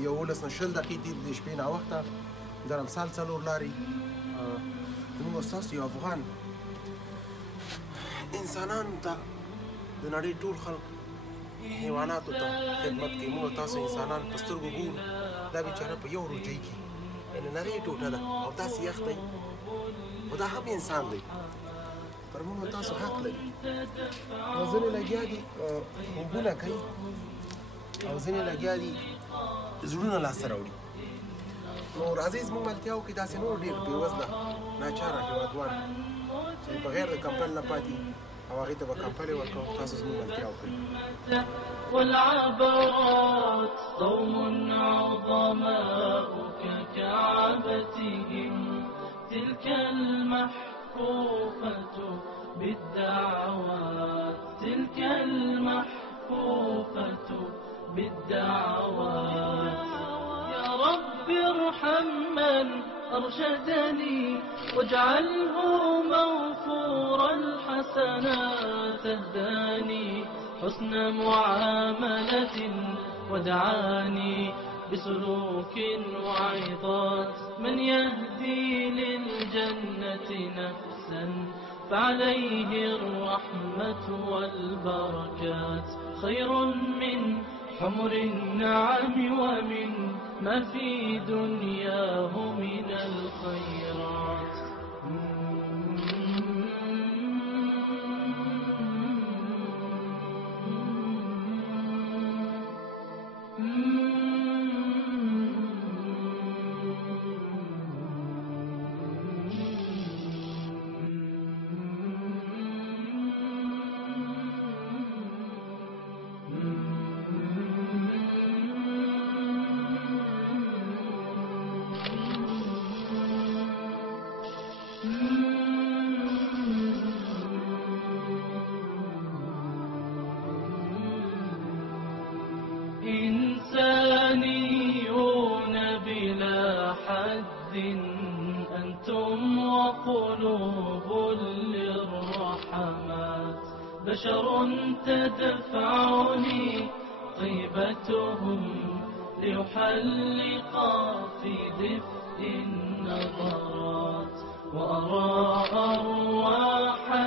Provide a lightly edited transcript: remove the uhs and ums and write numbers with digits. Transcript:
11 نه 20 دقیقې تېرې د شپې ناوخته د رمسال 4 لارې زموږ ستاسو یو افغان انسانانو ته د نړۍ ټول خلک حیواناتو ته خدمت کوي. موږ تاسو انسانان په سترګو ګورو دا بیچاره په یو روجۍ کې یعنې نرۍ ټوټه ده او داسې یخ دی خو دا هم انسان دی. پر موږ تاسو حق لري. نو ځینې لګیا دي خوبونه کوي او ځینې لګیا دي زړونه لاسته راوړي. نو راځئ زموږ ملتیا وکړي داسې نور ډېر بېوزله ناچاره هېوادوال چې بغیر د کمپل نه پاتې او هغې ته به کمپلې ورکوو. تاسو زموږ ملتیا وکړئ. والعبرات قوم عظماء ككعبتهم تلك المحفوفة بالدعوات تلك المحفوفة بالدعوات. يا رب ارحم من أرشدني واجعله موفور الحسنات اهداني حسن معاملة ودعاني بسلوك وعظات. من يهدي للجنة نفسا فعليه الرحمة والبركات خير من حمر النعم ومن ما في دنياه من الخيرات. إنسانيون بلا حد أنتم وقلوب للرحمات. بشر تدفعني طيبتهم ليحلق في دفء النظرات وأرى أرواحا